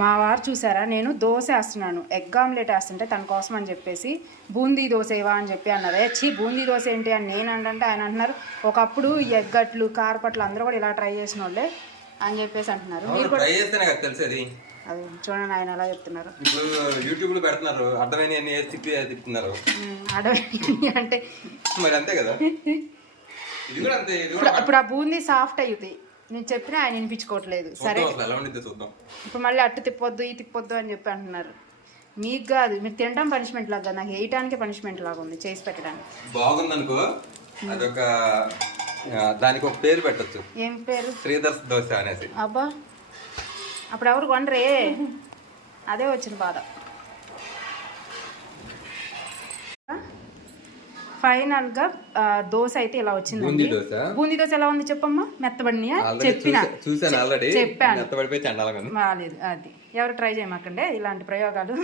మా వారు చూసారా, నేను దోశ వేస్తున్నాను, ఎగ్ ఆమ్లెట్ వేస్తుంటే తన కోసం అని చెప్పేసి బూందీ దోశ ఇవా అని చెప్పి అన్నారు. బూందీ దోశ ఏంటి అని నేను అంటే ఆయన అంటున్నారు, ఒకప్పుడు ఎగ్గట్లు కారపట్లు అందరూ కూడా ఇలా ట్రై చేసిన వాళ్ళే అని చెప్పేసి అంటున్నారు. మీరు కూడా తెలిసేది అది చూడండి ఆయన ఎలా చెప్తున్నారు. ఇప్పుడు యూట్యూబ్ లో పెడుతున్నారు, అడ్డమైన తిప్పుతున్నారు. అడవి అంటే మరి అంతే కదా. ఇప్పుడు ఆ బూందీ సాఫ్ట్ అయ్యింది, నేను చెప్పినా ఆయన వినిపించుకోవట్లేదు. సరే ఇప్పుడు మళ్ళీ అట్టు తిప్పొద్దు ఈ తిప్పొద్దు అని చెప్పి అంటున్నారు. మీకు కాదు, మీరు తినడం పనిష్మెంట్ లాగా, నాకు వేయటానికి పనిష్మెంట్ లాగా ఉంది చేసి పెట్టడానికి. బాగుంది అనుకో, అదొక దానికి ఒక పేరు పెట్టచ్చు. ఏం పేరు? శ్రీధర్ దోశ అనేసి. అబ్బా అప్పుడు ఎవరు కొనరే, అదే వచ్చిన బాధ. ఫైనల్ గా దోశ అయితే ఇలా వచ్చింది. బూందీ దోశ ఎలా ఉంది చెప్పమ్మా? మెత్తబడినా చెప్పాను, బాగాలేదు. అది ఎవరు ట్రై చేయమాకండి ఇలాంటి ప్రయోగాలు.